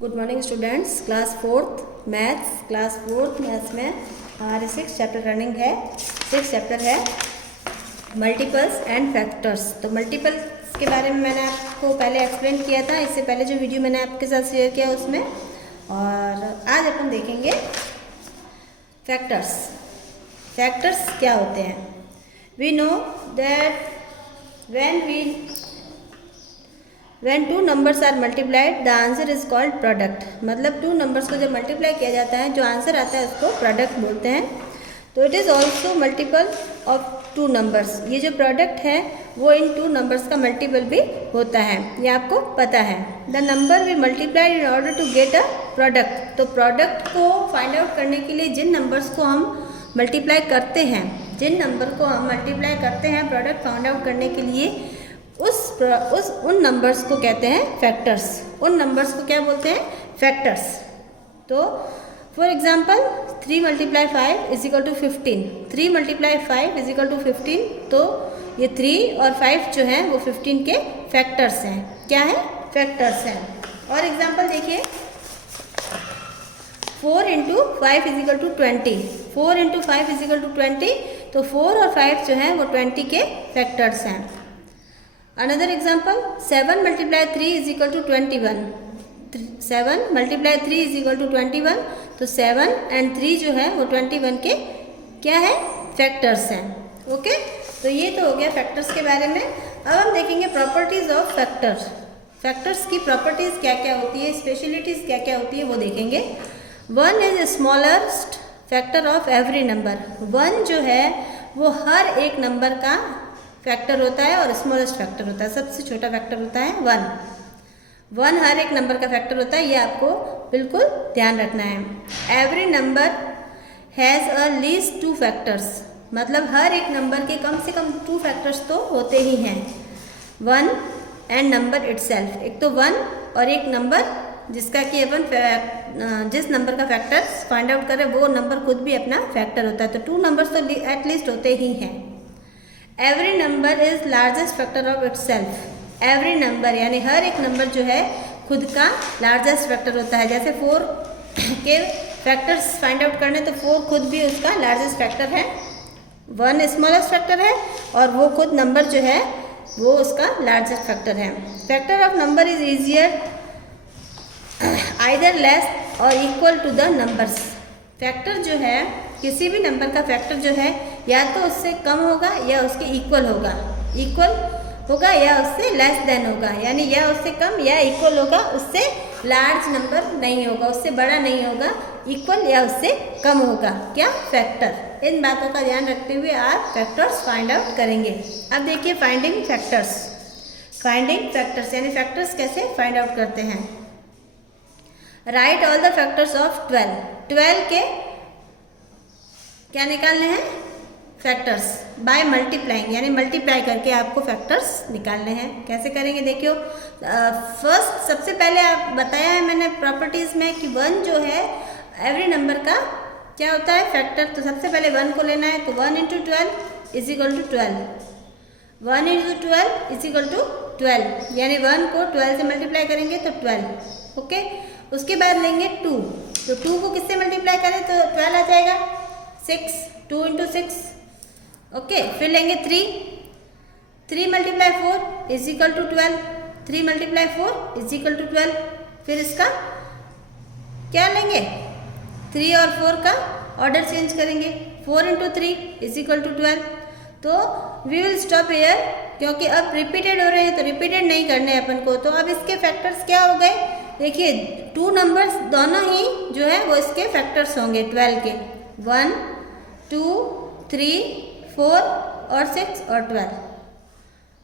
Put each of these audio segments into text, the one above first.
Good morning students. Class fourth maths में हमारे 6 chapter running है। 6 चैप्टर है मल्टीपल्स एंड फैक्टर्स। तो मल्टीपल्स के बारे में मैंने आपको पहले एक्सप्लेन किया था, इससे पहले जो वीडियो मैंने आपके साथ शेयर किया उसमें। और आज अपन देखेंगे फैक्टर्स। फैक्टर्स क्या होते हैं? We know that when two numbers are multiplied the answer is called product। मतलब 2 numbers को जब मल्टीप्लाई किया जाता है जो आंसर आता है उसको प्रोडक्ट बोलते हैं। तो it is also multiple of 2 numbers। ये जो प्रोडक्ट है वो इन 2 numbers का मल्टीपल भी होता है, ये आपको पता है। The number we multiplied in order to get a product. तो प्रोडक्ट को फाइंड आउट करने के लिए जिन नंबर्स को हम मल्टीप्लाई करते हैं, प्रोडक्ट फाइंड आउट करने के लिए उन नंबर्स को कहते हैं फैक्टर्स। उन नंबर्स को क्या बोलते हैं? फैक्टर्स। तो फॉर एग्जांपल 3 × 5 = 15। 3 × 5 = 15। तो ये 3 और 5 जो हैं वो 15 के फैक्टर्स हैं। क्या है? फैक्टर्स हैं। और एग्जांपल देखिए 4 × 5 = 20। 4 × 5 = 20। तो 4 और 5 जो हैं वो 20 के फैक्टर्स हैं। Another example 7 × 3 = 21। 7 × 3 = 21। तो 7 और 3 जो है वो 21 के क्या है? फैक्टर्स हैं। ओके, तो ये तो हो गया फैक्टर्स के बारे में। अब हम देखेंगे प्रॉपर्टीज ऑफ फैक्टर्स। फैक्टर्स की प्रॉपर्टीज क्या क्या होती है, स्पेशलिटीज क्या क्या होती है वो देखेंगे। 1 is smallest factor of every number. 1 जो है वो हर एक नंबर का फैक्टर होता है और स्मॉलेस्ट फैक्टर होता है, सबसे छोटा फैक्टर होता है 1 हर एक नंबर का फैक्टर होता है, ये आपको बिल्कुल ध्यान रखना है। Every number has a least 2 factors. मतलब हर एक नंबर के कम से कम 2 फैक्टर्स तो होते ही हैं। 1 एंड नंबर इटसेल्फ। एक तो 1 और एक नंबर जिसका कि अपन जिस नंबर का फैक्टर फाइंड आउट करें वो नंबर खुद भी अपना फैक्टर होता है। तो 2 नंबर्स तो एटलीस्ट होते ही हैं। Every number is largest factor of itself. Every number यानी हर एक नंबर जो है खुद का लार्जेस्ट फैक्टर होता है। जैसे 4 के फैक्टर्स फाइंड आउट करने तो 4 खुद भी उसका लार्जेस्ट फैक्टर है, 1 स्मॉलेस्ट फैक्टर है और वो खुद नंबर जो है वो उसका लार्जेस्ट फैक्टर है। Factor of number is easier either less और equal to the numbers. Factor जो है किसी भी नंबर का फैक्टर जो है या तो उससे कम होगा या उसके इक्वल होगा या उससे लेस देन होगा, यानी या उससे कम या इक्वल होगा, उससे लार्ज नंबर नहीं होगा, उससे बड़ा नहीं होगा, इक्वल या उससे कम होगा। क्या? फैक्टर। इन बातों का ध्यान रखते हुए आप फैक्टर्स फाइंड आउट करेंगे। अब देखिए फाइंडिंग फैक्टर्स। यानी फैक्टर्स कैसे फाइंड आउट करते हैं। Right all the factors of 12 के क्या निकालने हैं? फैक्टर्स बाय मल्टीप्लाइंग, यानी मल्टीप्लाई करके आपको फैक्टर्स निकालने हैं। कैसे करेंगे देखियो। फर्स्ट सबसे पहले आप बताया है मैंने प्रॉपर्टीज़ में कि 1 जो है एवरी नंबर का क्या होता है? फैक्टर। तो सबसे पहले 1 को लेना है। तो 1 × 12 = 12। 1 × 12 = 12, यानी 1 को 12 से मल्टीप्लाई करेंगे तो 12। ओके, उसके बाद लेंगे 2। तो 2 को किससे मल्टीप्लाई करें तो 12 आ जाएगा। 6, 2 × 6। ओके, फिर लेंगे 3 × 4 = 12। 3 × 4 = 12। फिर इसका क्या लेंगे? 3 और 4 का ऑर्डर चेंज करेंगे। 4 × 3 = 12। तो वी विल स्टॉप हियर, क्योंकि अब रिपीटेड हो रहे हैं तो रिपीटेड नहीं करने अपन को। तो अब इसके फैक्टर्स क्या हो गए देखिए। 2 नंबर्स दोनों ही जो है वो इसके फैक्टर्स होंगे 12 के। 1, 2, 3, 4 और 6 और 12।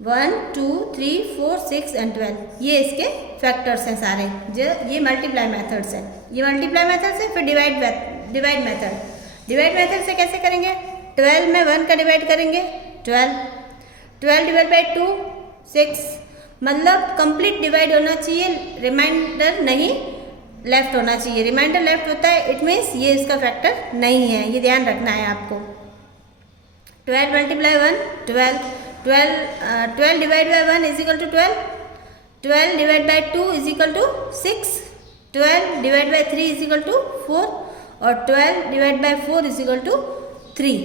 1, 2, 3, 4, 6 और 12 ये इसके फैक्टर्स हैं सारे। जो ये मल्टीप्लाई मेथड्स हैं, फिर डिवाइड मेथड से कैसे करेंगे? 12 में 1 का डिवाइड करेंगे 12 / 2 6। मतलब कंप्लीट डिवाइड होना चाहिए, रिमाइंडर नहीं लेफ्ट होना चाहिए। रिमाइंडर लेफ्ट होता है इट मीन्स ये इसका फैक्टर नहीं है, ये ध्यान रखना है आपको। 12 × 1 12। 12 / 1 = 12। 12 / 2 = 6। 12 divide by 3 is equal to 4 और 12 divide by 4 is equal to 3।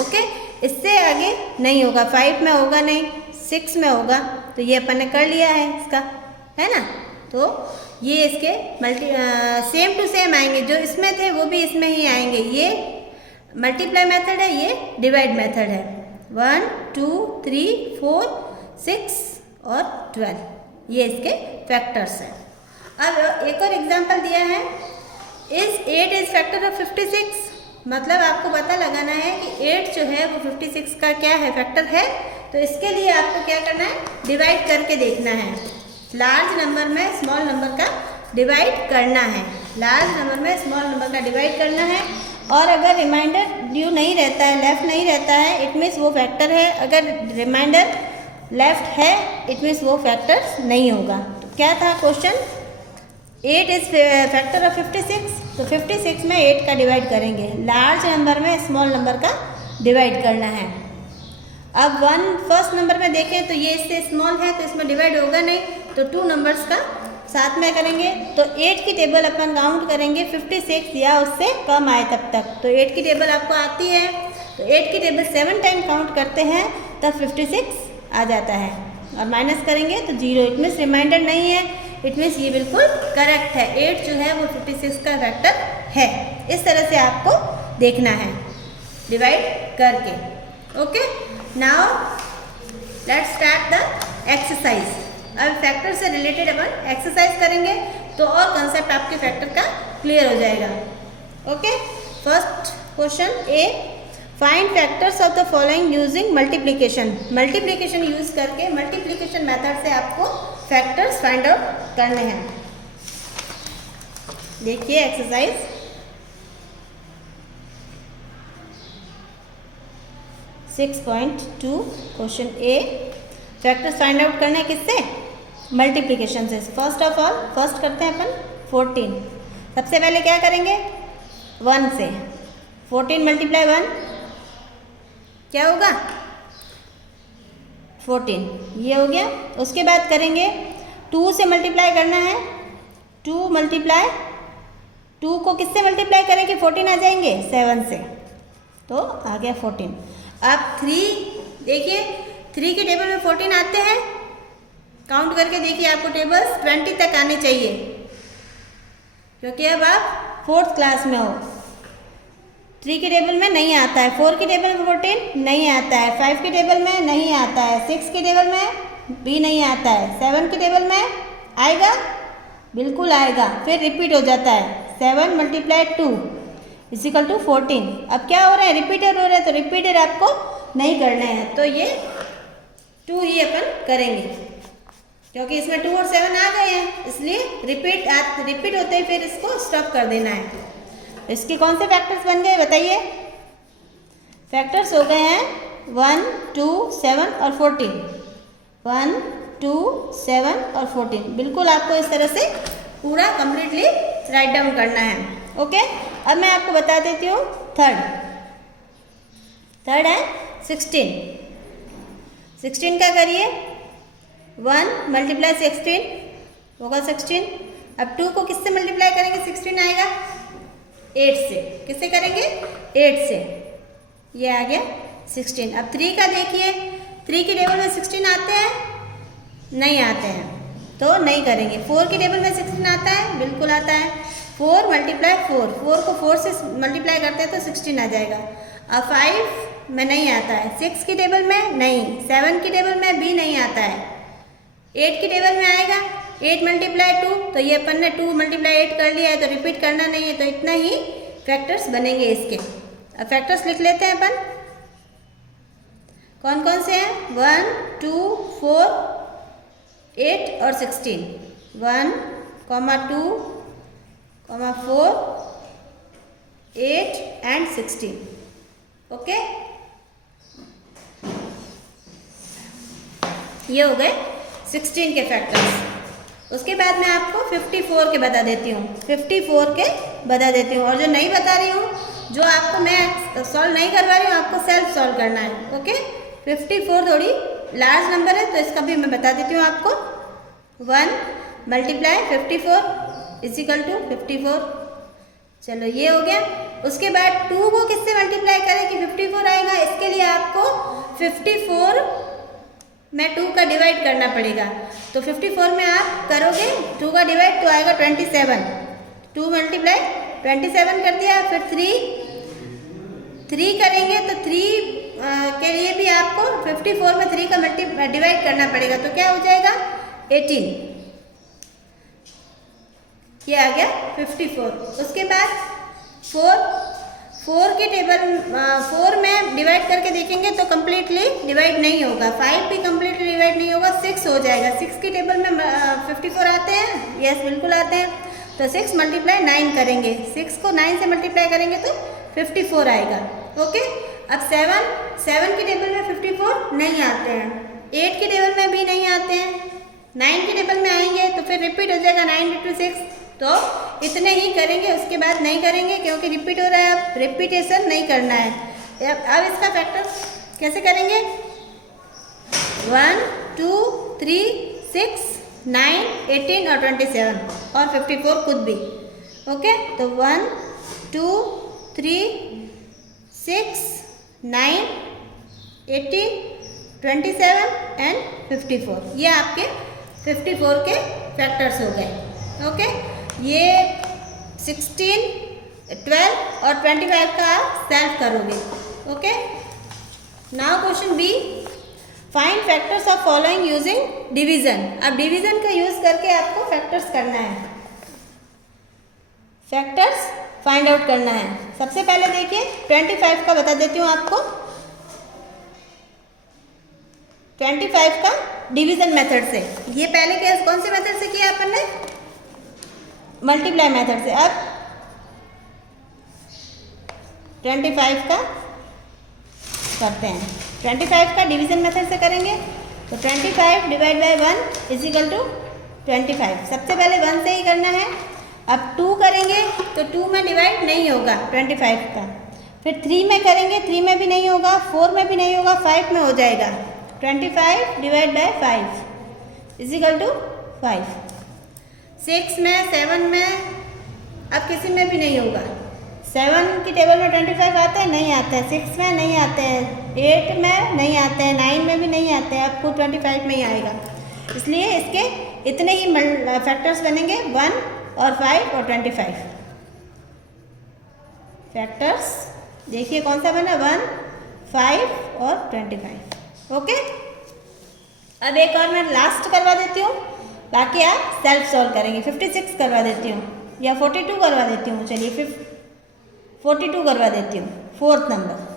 Okay, इससे आगे नहीं होगा, 5 में होगा नहीं, 6 में होगा, तो ये अपन ने कर लिया है इसका, है ना। तो ये इसके सेम टू सेम आएंगे, जो इसमें थे वो भी इसमें ही आएंगे। ये मल्टीप्लाई मेथड है, ये डिवाइड मेथड है। 1 2 3 4 6 और 12 ये इसके फैक्टर्स हैं। अब एक और एग्जांपल दिया है, इज 8 इज फैक्टर ऑफ 56। मतलब आपको पता लगाना है कि 8 जो है वो 56 का क्या है, फैक्टर है। तो इसके लिए आपको क्या करना है, डिवाइड करके देखना है। लार्ज नंबर में स्मॉल नंबर का डिवाइड करना है, लार्ज नंबर में स्मॉल नंबर का डिवाइड करना है। और अगर रिमाइंडर ड्यू नहीं रहता है, लेफ्ट नहीं रहता है, इट मीन्स वो फैक्टर है। अगर रिमाइंडर लेफ्ट है, इट मीन्स वो फैक्टर नहीं होगा। तो क्या था क्वेश्चन, 8 इज फैक्टर ऑफ 56, तो 56 में 8 का डिवाइड करेंगे। लार्ज नंबर में स्मॉल नंबर का डिवाइड करना है। अब फर्स्ट नंबर में देखें तो ये इससे स्मॉल है, तो इसमें डिवाइड होगा नहीं, तो 2 नंबर्स का साथ में करेंगे। तो 8 की टेबल अपन काउंट करेंगे 56 या उससे कम आए तब तक। तो 8 की टेबल आपको आती है, तो 8 की टेबल 7 टाइम काउंट करते हैं तब 56 आ जाता है, और माइनस करेंगे तो 0। इट मीन्स रिमाइंडर नहीं है, इट मीन्स ये बिल्कुल करेक्ट है। 8 जो है वो 56 का फैक्टर है। इस तरह से आपको देखना है डिवाइड करके। Okay, now let's start the exercise. अब फैक्टर से रिलेटेड अपन एक्सरसाइज करेंगे, तो और कंसेप्ट आपके फैक्टर का क्लियर हो जाएगा। Okay, first question A, find factors of the following using multiplication. Multiplication use करके, मल्टीप्लिकेशन मेथड से आपको फैक्टर्स फाइंड आउट करने हैं। देखिए एक्सरसाइज, सिक्स 6.2 क्वेश्चन ए, फैक्टर्स फाइंड आउट करना है किससे, मल्टीप्लिकेशन से। फर्स्ट ऑफ ऑल फर्स्ट करते हैं अपन 14। सबसे पहले क्या करेंगे, 1 से 14 मल्टीप्लाई 1 क्या होगा, 14, ये हो गया। उसके बाद करेंगे 2 से मल्टीप्लाई करना है, 2 मल्टीप्लाई 2 को किससे मल्टीप्लाई करेंगे, 14 आ जाएंगे 7 से, तो आ गया 14। अब 3 देखिए, 3 की टेबल में 14 आते हैं, काउंट करके देखिए आपको टेबल्स 20 तक आने चाहिए, क्योंकि अब आप 4th क्लास में हो। 3 की टेबल में नहीं आता है, 4 की टेबल में 14 नहीं आता है, 5 की टेबल में नहीं आता है, 6 की टेबल में भी नहीं आता है, 7 की टेबल में आएगा, बिल्कुल आएगा, फिर रिपीट हो जाता है। 7 मल्टीप्लाई 2 इज इक्वल टू 14। अब क्या हो रहा है, रिपीटर हो रहा है, तो रिपीटर आपको नहीं करना है, तो ये 2 ही अपन करेंगे, क्योंकि इसमें 2 और 7 आ गए हैं, इसलिए रिपीट होते ही फिर इसको स्टॉप कर देना है। इसके कौन से फैक्टर्स बन गए बताइए, फैक्टर्स हो गए हैं 1 2 7 और 14, 1 2 7 और 14। बिल्कुल आपको इस तरह से पूरा कंप्लीटली राइट डाउन करना है। ओके, अब मैं आपको बता देती हूँ थर्ड है 16। 16 का करिए, 1 मल्टीप्लाई 16 होगा 16। अब 2 को किससे मल्टीप्लाई करेंगे, 16 आएगा 8 से, किससे करेंगे 8 से, ये आ गया 16। अब 3 का देखिए, 3 की टेबल में 16 आते हैं, नहीं आते हैं, तो नहीं करेंगे। 4 की टेबल में 16 आता है, बिल्कुल आता है। 4 मल्टीप्लाई 4, 4 को 4 से मल्टीप्लाई करते हैं तो 16 आ जाएगा। अब 5 में नहीं आता है, 6 की टेबल में नहीं, 7 की टेबल में भी नहीं आता है, 8 की टेबल में आएगा। 8 मल्टीप्लाई 2, तो ये अपन ने 2 मल्टीप्लाई 8 कर लिया है, तो रिपीट करना नहीं है, तो इतना ही फैक्टर्स बनेंगे इसके। अब फैक्टर्स लिख लेते हैं अपन, कौन कौन से हैं, 1 2 4 8 और 16। 1 2 4 8 एंड 16। ओके, ये हो गए 16 के फैक्टर्स। उसके बाद मैं आपको 54 के बता देती हूँ, 54 के बता देती हूँ। और जो नहीं बता रही हूँ, जो आपको मैं सॉल्व नहीं करवा रही हूँ, आपको सेल्फ सॉल्व करना है। ओके, 54 थोड़ी लार्ज नंबर है, तो इसका भी मैं बता देती हूँ आपको। 1 मल्टीप्लाई 54 इजिकल टू 54। चलो ये हो गया। उसके बाद 2 को किससे मल्टीप्लाई करें कि 54 आएगा? इसके लिए आपको 54 में 2 का डिवाइड करना पड़ेगा। तो 54 में आप करोगे 2 का डिवाइड तो आएगा 27। 2 मल्टीप्लाई 27 कर दिया। फिर 3 करेंगे तो 3 के लिए भी आपको 54 में 3 का डिवाइड करना पड़ेगा। तो क्या हो जाएगा? 18। ये आ गया 54। उसके बाद 4 के टेबल 4 में डिवाइड करके देखेंगे तो कम्प्लीटली डिवाइड नहीं होगा। 5 भी कम्प्लीटली डिवाइड नहीं होगा। 6 हो जाएगा। 6 की टेबल में 54 आते हैं? यस, बिल्कुल आते हैं। तो 6 मल्टीप्लाई 9 करेंगे। 6 को 9 से मल्टीप्लाई करेंगे तो 54 आएगा। ओके। अब 7 की टेबल में 54 नहीं आते हैं। 8 की टेबल में भी नहीं आते हैं। 9 की टेबल में आएंगे तो फिर रिपीट हो जाएगा 9 × 6। तो इतने ही करेंगे, उसके बाद नहीं करेंगे क्योंकि रिपीट हो रहा है। अब रिपीटेशन नहीं करना है। अब इसका फैक्टर कैसे करेंगे? 1 2 3 6 9 18 और 27 और 54 खुद भी। ओके। तो 1 2 3 6 9 18 27 एंड 54। ये आपके 54 के फैक्टर्स हो गए। ओके। ये 16 12 और 25 का आप सॉल्व करोगे। Okay. Now question B, find factors of following using division. अब डिवीजन का यूज करके आपको फैक्टर्स करना है, फैक्टर्स फाइंड आउट करना है। सबसे पहले देखिए 25 का बता देती हूँ आपको। 25 का डिवीजन मेथड से। ये पहले केस कौन से मेथड से किया अपन ने? मल्टीप्लाई मेथड से। अब 25 का करते हैं। 25 का डिवीजन मेथड से करेंगे तो 25 डिवाइड बाय 1 इजिकल टू 25। सबसे पहले 1 से ही करना है। अब 2 करेंगे तो 2 में डिवाइड नहीं होगा 25 का। फिर 3 में करेंगे, 3 में भी नहीं होगा, 4 में भी नहीं होगा, 5 में हो जाएगा। 25 डिवाइड बाय 5 इजिकल टू 5। 6 में 7 में अब किसी में भी नहीं होगा। 7 की टेबल में 25 आते हैं? नहीं आते हैं। 6 में नहीं आते हैं। 8 में नहीं आते हैं। 9 में भी नहीं आते हैं। आपको 25 में ही आएगा। इसलिए इसके इतने ही फैक्टर्स बनेंगे, 1 और 5 और 25 फैक्टर्स। देखिए कौन सा बना? 1 5 और 25। ओके। अब एक और मैं लास्ट करवा देती हूँ, बाकी आप सेल्फ सॉल्व करेंगे। 56 करवा देती हूँ या 42 करवा देती हूँ। चलिए 42 करवा देती हूँ। 4th नंबर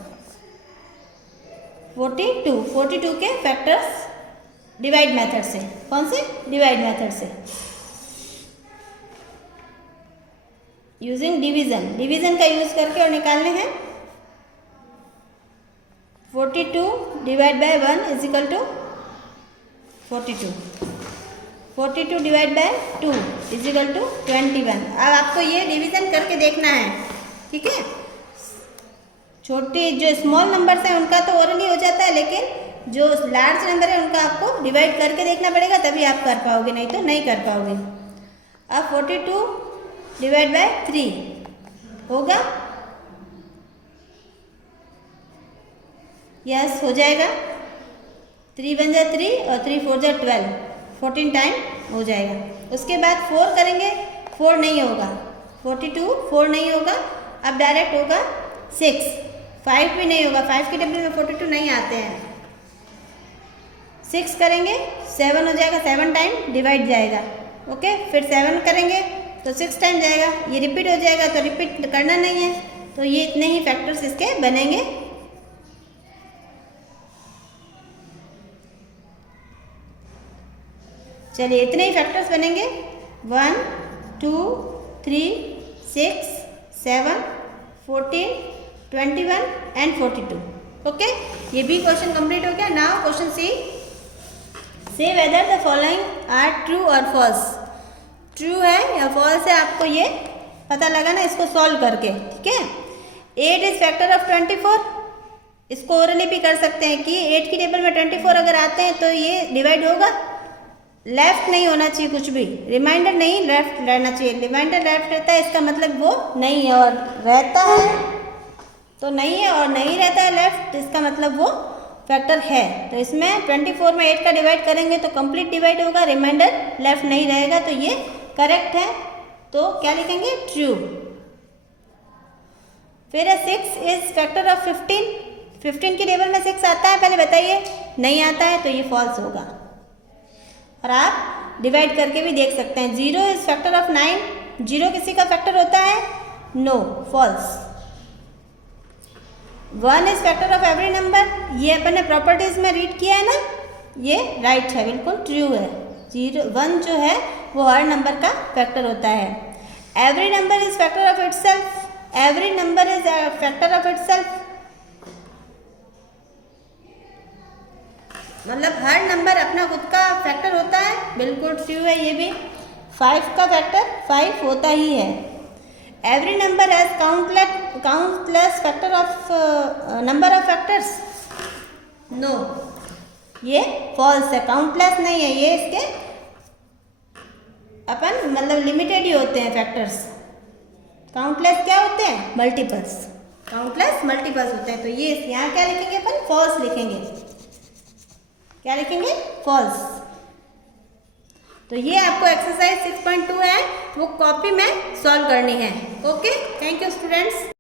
42 के फैक्टर्स डिवाइड मेथड से। कौन से? डिवाइड मेथड से यूजिंग डिवीजन। डिवीजन का यूज करके और निकालने हैं। 42 divide by 1 equal to 42। 42 divide by 2 equal to 21। अब आपको ये डिवीजन करके देखना है, ठीक है। छोटे जो स्मॉल नंबर्स हैं उनका तो ओरली हो जाता है, लेकिन जो लार्ज नंबर है उनका आपको डिवाइड करके देखना पड़ेगा, तभी आप कर पाओगे, नहीं तो नहीं कर पाओगे। अब 42 डिवाइड बाय 3 होगा? यस, हो जाएगा। 3 बन जाए 3 और 3 4 जाए 12, 14 टाइम हो जाएगा। उसके बाद 4 करेंगे, 4 नहीं होगा। 42 4 नहीं होगा। अब डायरेक्ट होगा 6, 5 भी नहीं होगा। 5 की टेबल में 42 नहीं आते हैं। 6 करेंगे 7 हो जाएगा, 7 टाइम डिवाइड जाएगा। ओके। फिर 7 करेंगे तो 6 टाइम जाएगा। ये रिपीट हो जाएगा तो रिपीट करना नहीं है। तो ये इतने ही फैक्टर्स इसके बनेंगे। चलिए इतने ही फैक्टर्स बनेंगे। 1 2 3 6 7 14 21 एंड 42। ओके। ये भी क्वेश्चन कंप्लीट हो गया। Now question C, say whether the following are true और फॉल्स। ट्रू है या फॉल्स है, आपको ये पता लगा ना इसको सॉल्व करके, ठीक है। 8 इज फैक्टर ऑफ 24। इसको ओरली भी कर सकते हैं कि 8 की टेबल में 24 अगर आते हैं तो ये डिवाइड होगा, लेफ्ट नहीं होना चाहिए कुछ भी, रिमाइंडर नहीं लेफ्ट रहना चाहिए। रिमाइंडर लेफ्ट रहता है इसका मतलब वो नहीं है, और रहता है तो नहीं है, और नहीं रहता है लेफ्ट इसका मतलब वो फैक्टर है। तो इसमें 24 में 8 का डिवाइड करेंगे तो कंप्लीट डिवाइड होगा, रिमाइंडर लेफ्ट नहीं रहेगा, तो ये करेक्ट है। तो क्या लिखेंगे? ट्रू। फिर 6 इज फैक्टर ऑफ 15। 15 की टेबल में 6 आता है पहले बताइए? नहीं आता है, तो ये फॉल्स होगा। और आप डिवाइड करके भी देख सकते हैं। 0 इज फैक्टर ऑफ 9। 0 किसी का फैक्टर होता है? No, false. 1 is factor of every number. ये अपन ने प्रॉपर्टीज में रीड किया है ना, ये राइट है, बिल्कुल ट्रू है। 1 जो है वो हर नंबर का फैक्टर होता है। Every number is factor of itself. Every number is factor of itself, मतलब हर नंबर अपना खुद का फैक्टर होता है, बिल्कुल ट्रू है ये भी। 5 का फैक्टर 5 होता ही है। Every number has countless factor of number of factors. No, ये फॉल्स है, काउंटलेस नहीं है ये, इसके अपन मतलब लिमिटेड ही होते हैं फैक्टर्स। काउंटलेस क्या होते हैं? मल्टीपल्स। काउंटलेस मल्टीपल्स होते हैं। तो ये यहाँ क्या लिखेंगे अपन? फॉल्स लिखेंगे। क्या लिखेंगे? फॉल्स। तो ये आपको एक्सरसाइज 6.2 है, वो कॉपी में सॉल्व करनी है। Okay, thank you students.